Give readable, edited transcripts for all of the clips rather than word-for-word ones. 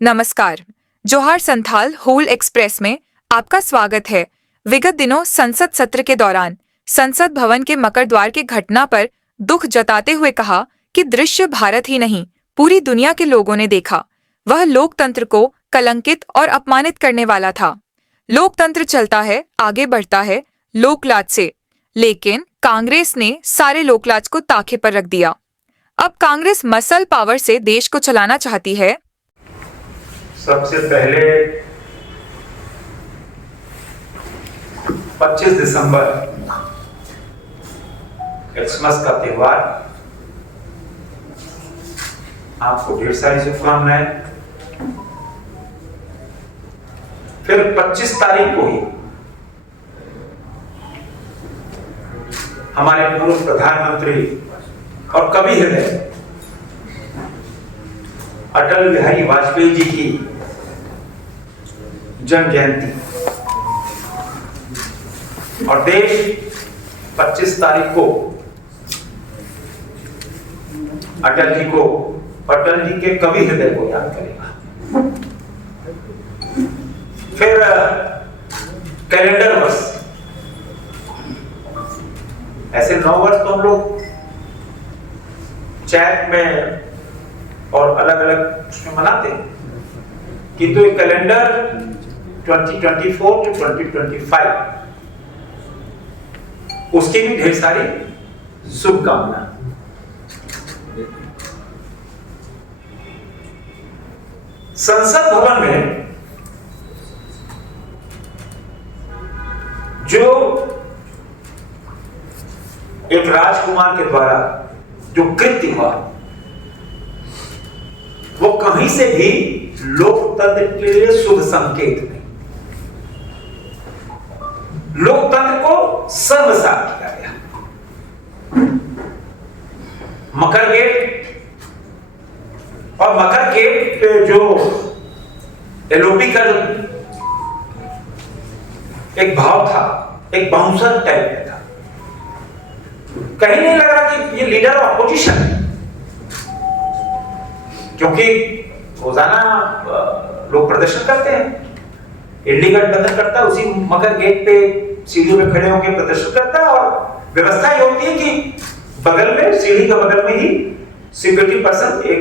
नमस्कार। जोहार Santhal whole express में आपका स्वागत है। विगत दिनों संसद सत्र के दौरान संसद भवन के मकर द्वार की घटना पर दुख जताते हुए कहा कि दृश्य भारत ही नहीं पूरी दुनिया के लोगों ने देखा। वह लोकतंत्र को कलंकित और अपमानित करने वाला था। लोकतंत्र चलता है, आगे बढ़ता है लोकलाज से, लेकिन कांग्रेस ने सारे लोकलाज को ताखे पर रख दिया। अब कांग्रेस मसल पावर से देश को चलाना चाहती है। सबसे पहले 25 दिसंबर क्रिसमस का त्योहार, आपको ढेर सारी शुभकामनाएं। फिर 25 तारीख को ही हमारे पूर्व प्रधानमंत्री और कवि हृदय अटल बिहारी वाजपेयी जी की जन्म जयंती, और देश 25 तारीख को अटल जी के कवि हृदय को याद करेगा। फिर कैलेंडर वर्ष, ऐसे 9 वर्ष तो हम लोग चैत में और अलग अलग उसमें मनाते हैं, किंतु एक कैलेंडर 2024 to 2025 उसकी भी ढेर सारी शुभकामना। संसद भवन में जो एक राजकुमार के द्वारा जो कृत्य हुआ, वो कहीं से भी लोकतंत्र के लिए शुभ संकेत नहीं। लोकतंत्र को सर्वसात किया गया। मकर गेट और मकर गेट पे जो एलओपी का जो एक भाव था, एक बाउंसर टाइप में था। कहीं नहीं लग रहा कि ये लीडर ऑफ अपोजिशन है, क्योंकि रोजाना लोग प्रदर्शन करते हैं। इंडी गठबंधन करता है, उसी मकर गेट पे सीढ़ियों में खड़े होकर प्रदर्शन करता है, और व्यवस्था ये होती है कि बगल में, सीढ़ी के बगल में ही सिक्योरिटी पर्सन एक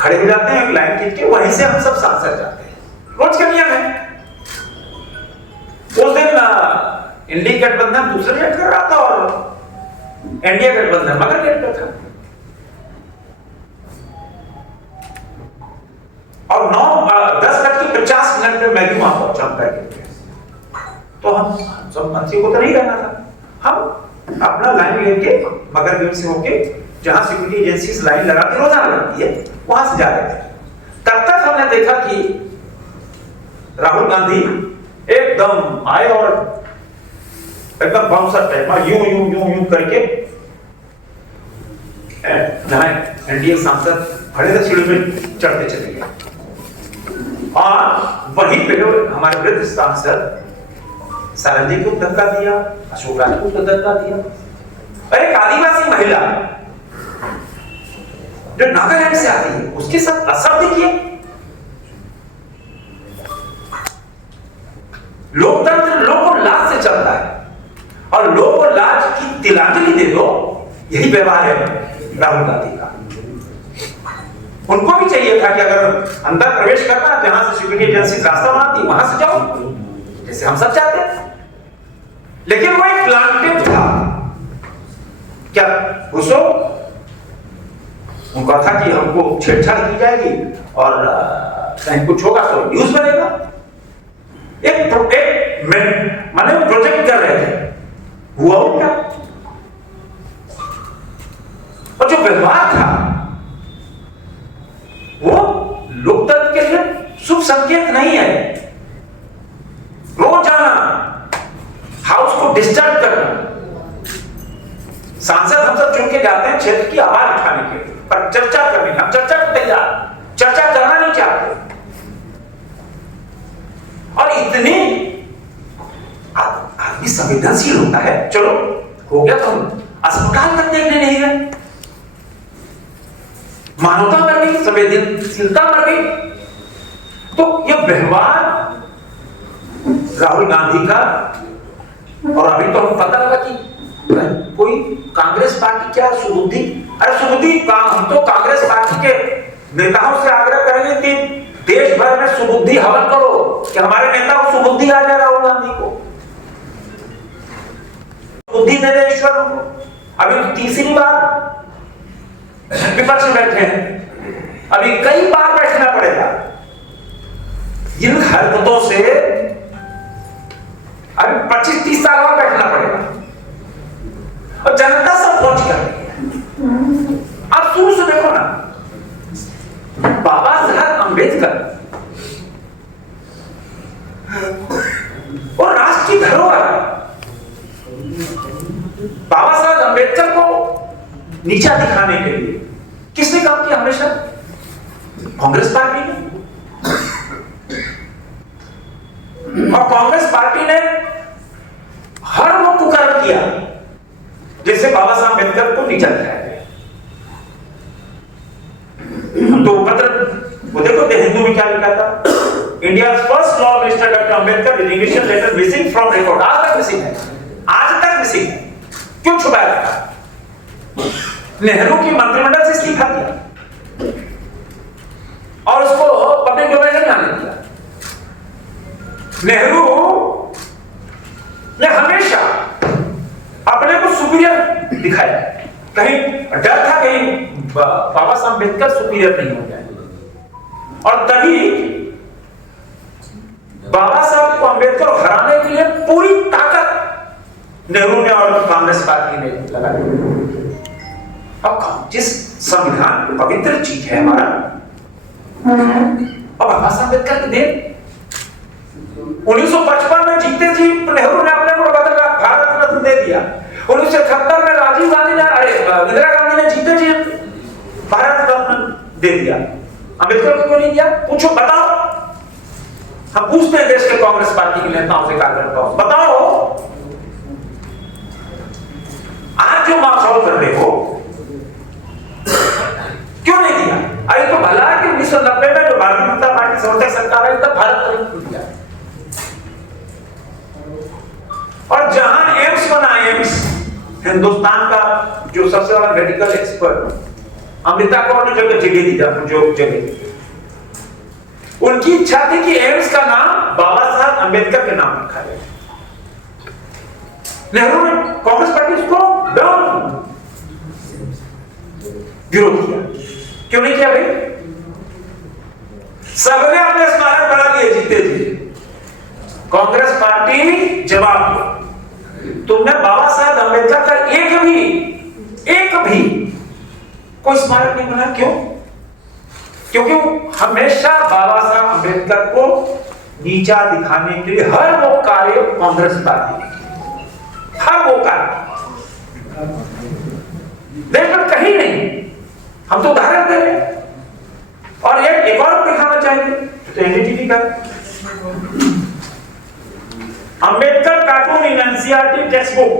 खड़े हो जाते हैं, एक लाइन खींच के, वहीं से हम सब सांसद जाते हैं। रोज का नियम है। उस दिन इंडी गठबंधन दूसरे गेट कर रहा था और एनडीए गठबंधन मकर गेट पर था, और 10:50 पे मैं भी वहां पहुंचा करके। तो हम सब मंत्री को तो नहीं रहना था, हम अपना लाइन लेके मगर गेट से होके, जहां सिक्योरिटी एजेंसीज लाइन लगाती रोजाना लगती है, वहां से जा रहे थे। तब तक हमने देखा कि राहुल गांधी एकदम आए और एकदम बाउंसर टाइप यूं यूं यूं यूं करके जहां एनडीए सांसद खड़े थे सीढ़ी में चढ़ते चले गए, और वहीं पे हमारे वृद्ध सांसद सारंगी को धक्का दिया, अशोक राज को धक्का दिया। और एक आदिवासी महिला जो नागालैंड से आती है, उसके साथ अशब्द किए। लोकतंत्र लोक और लाज से चलता है, और लोक और लाज की तिलांजलि दे दो, यही व्यवहार है राहुल गांधी का। उनको भी चाहिए था कि अगर अंदर प्रवेश करना, जहां से सिक्योरिटी एजेंसी रास्ता बनाती, वहां से जाओ, जैसे हम सब चाहते हैं। लेकिन वो एक प्लांटेड था। क्या घुसो, उनका था कि हमको छेड़छाड़ की जाएगी और कहीं कुछ होगा तो न्यूज बनेगा। एक माने प्रोजेक्ट कर रहे थे, हुआ उल्टा। और जो व्यवहार था वो लोकतंत्र के लिए शुभ संकेत नहीं है। रोजाना हाउस को डिस्टर्ब करना। सांसद हम सब चुन के जाते हैं क्षेत्र की आवाज उठाने के लिए, पर चर्चा करने, हम चर्चा को तैयार, चर्चा करना नहीं चाहते। और इतने आदमी संवेदनशील होता है, चलो हो गया तो हम अस्पताल तक देखने नहीं गए। मानवता मर गई, संवेदनशीलता मर गई। व्यवहार राहुल गांधी का, और अभी तो हम पता लगा कि कोई कांग्रेस पार्टी क्या सुबुद्धि, अरे सुबुद्धि हम तो कांग्रेस पार्टी के नेताओं से आग्रह करेंगे कि देश भर में सुबुद्धि हवन करो कि हमारे नेता को सुबुद्धि आ जाए, राहुल गांधी को बुद्धि दे दे ईश्वर को। अभी तो तीसरी बार विपक्ष में बैठे हैं, अभी कई बार बैठना पड़ेगा। इन हरकतों से अभी 25-30 साल और बैठना पड़ेगा, और जनता सब पहुंच कर रही है। आप शुरू से देखो ना, बाबा साहब अंबेडकर और राष्ट्रीय धरोहर, बाबा साहब अंबेडकर को नीचा दिखाने के लिए किसने काम किया? हमेशा कांग्रेस पार्टी ने। और कांग्रेस पार्टी ने हर वो कुकर्म किया जैसे बाबा साहब अंबेडकर को नीचा दिखाया गया। हम तो पत्र वो देखो हिंदू में क्या लिखा था, India first law minister doctor Ambedkar resignation letter missing from record. आज तक मिसिंग है, आज तक मिसिंग है। क्यों छुपाया था? नेहरू की मंत्रिमंडल से इस्तीफा दिया और उसको पब्लिक डोमेन में आने दिया। नेहरू ने हमेशा अपने को सुपीरियर दिखाया, कहीं डर था कहीं बाबा साहब अंबेडकर सुपीरियर नहीं हो जाए, और तभी बाबा साहब को अंबेडकर हराने के लिए पूरी ताकत नेहरू ने और कांग्रेस पार्टी ने लगाई। अब जिस संविधान पवित्र चीज है हमारा, और बाबा साहब अंबेडकर के देन 1955 में जीते जी नेहरू ने अपने को बदला भारत रत्न दे दिया। 1971 में राजीव गांधी ने, अरे इंदिरा गांधी ने जीते जी भारत रत्न दे दिया। अंबेडकर को क्यों नहीं दिया? पूछो, बताओ। हम पूछते हैं देश के कांग्रेस पार्टी के नेताओं से, कार्यकर्ताओं से, बताओ आज जो माहौल कर रहे हो क्यों नहीं दिया? अरे तो भला है कि 1990 में जो भारतीय जनता पार्टी समर्थक सरकार है तब भारत रत्न दिया, और जहां एम्स बना, एम्स हिंदुस्तान का जो सबसे बड़ा मेडिकल एक्सपर्ट अमृता कौर ने जगह दी जाती, जो जगह उनकी इच्छा थी कि एम्स का नाम बाबा साहब अंबेडकर के नाम रखा जाए। नेहरू ने, कांग्रेस पार्टी इसको विरोध किया। क्यों नहीं किया भाई? सबने अपने स्मारक बना लिए जीते जी। कांग्रेस पार्टी जवाब दिया, तुमने बाबा साहब अंबेडकर का एक भी कोई स्मारक नहीं बनाया। क्यों? क्योंकि हमेशा बाबा साहब अंबेडकर को नीचा दिखाने के लिए हर वो कार्य कांग्रेस पार्टी ने, हर वो कार्य देश में कहीं नहीं। हम तो उदाहरण दे रहे हैं, और एक और दिखाना चाहेंगे तो एनडीटीवी का Ambedkar cartoon in NCERT text book,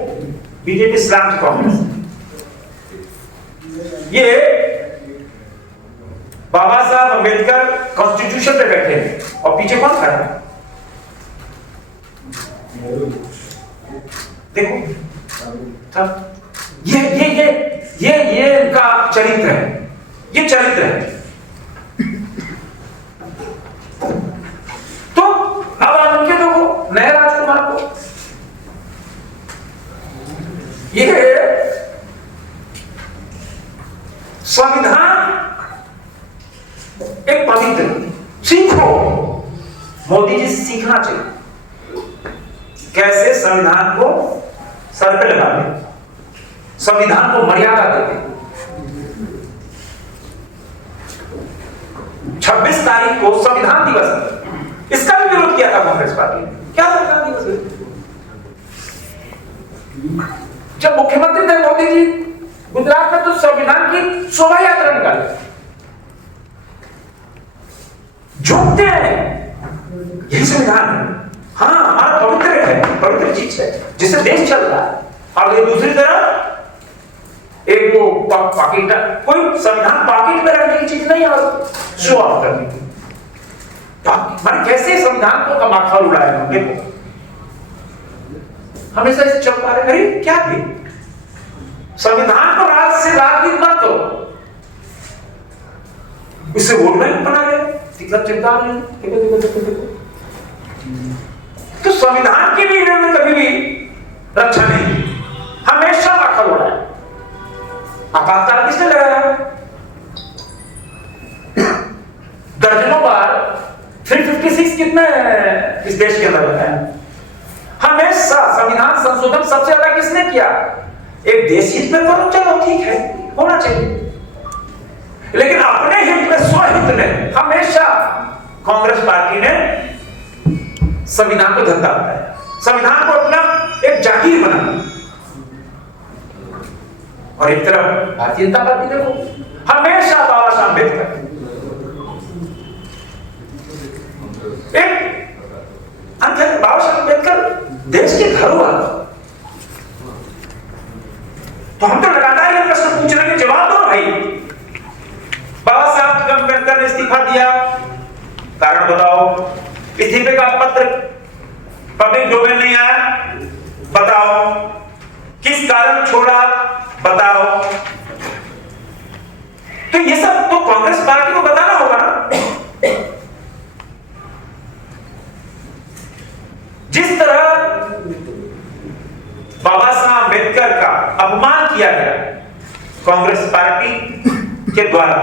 BJP slams Congress. ये बाबा साहब अंबेडकर कॉन्स्टिट्यूशन पे बैठे हैं और पीछे कौन खड़ा है? देखो ये इनका चरित्र है, ये चरित्र है। तो अब आप उनके देखो नए राजकुमार को, ये संविधान एक पवित्र, सीखो मोदी जी से सीखना चाहिए कैसे संविधान को सर पे लगाते, संविधान को मर्यादा देते। 26 तारीख को संविधान दिवस है, इसका भी विरोध किया था कांग्रेस पार्टी ने। क्या संविधान दिवस है? जब मुख्यमंत्री थे मोदी जी गुजरात में, तो संविधान की शोभा यात्रा निकाली, झुकते हैं, यही संविधान है। हाँ, हमारा पवित्र है, पवित्र चीज है जिससे देश चल रहा है। और ये दूसरी तरफ एक वो पॉकेट, कोई संविधान पॉकेट में रखने की चीज नहीं है और शो ऑफ करने की। मैंने कैसे संविधान को कमाखोर उड़ाया। देखो हमेशा इसे चौंका रहे, अरे क्या भी संविधान को राज से राजनीति मत करो, इससे वोट बैंक बना रहे, मतलब चिंता नहीं। तो संविधान की भी इन्होंने कभी भी रक्षा नहीं की, हमेशा माखल उड़ाया। आपातकाल किसने लगाया? दर्जनों बार 356 कितने इस देश के अंदर लगाया। हमेशा संविधान संशोधन सबसे ज्यादा किसने किया? एक देश हित में करो, चलो ठीक है, होना चाहिए, लेकिन अपने हित में, स्वहित में हमेशा कांग्रेस पार्टी ने संविधान को धंधा बनाया, संविधान को अपना एक जागीर बना। और एक तरफ भारतीय जनता पार्टी देखो, हमेशा बाबा साहब अम्बेडकर बाबा साहब अम्बेडकर देश के धरोहर। तो हम तो लगातार ये प्रश्न पूछ रहे हैं, जवाब दो भाई। बाबा साहब अम्बेडकर ने इस्तीफा दिया, कारण बताओ। इस्तीफे का पत्र पब्लिक डोमेन नहीं आया, बताओ। किस कारण छोड़ा, बताओ। तो ये सब तो कांग्रेस पार्टी को बताना होगा ना। जिस तरह बाबा साहब अम्बेडकर का अपमान किया गया कांग्रेस पार्टी के द्वारा,